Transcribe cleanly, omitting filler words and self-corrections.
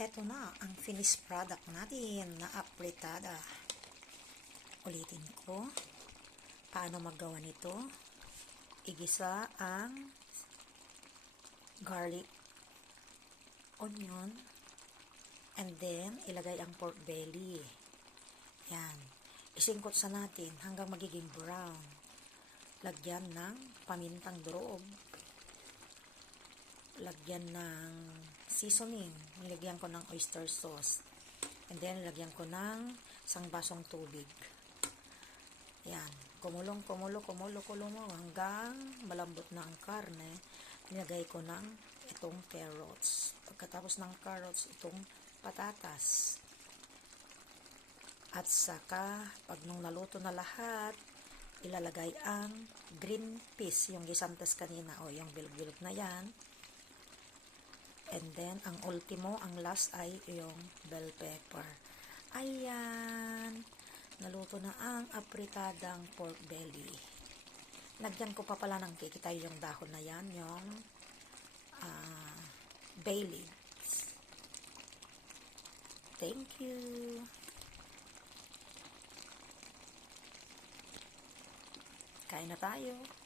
Eto na ang finished product natin na apritada. Ulitin ko paano maggawa nito. Igisa ang garlic, onion, and then ilagay ang pork belly. Yan. Isingkot sa natin hanggang magiging brown. Lagyan ng pamintang durog. Lagyan ng seasoning. Nilagyan ko ng oyster sauce. And then, lagyan ko ng isang basong tubig. Yan. Kumulong hanggang malambot na ang karne. Nilagay ko ng itong carrots. Pagkatapos ng carrots, itong patatas. At saka, pag nung naluto na lahat, ilalagay ang green peas, yung gisantas kanina, o yung bilog-bilog na yan. And then, ang ultimo, ang last ay yung bell pepper. Ayan! Naluto na ang apritadang pork belly. Lagyan ko pa pala ng kikita yung dahon na yan, yung bay leaves. Thank you! Kain na tayo!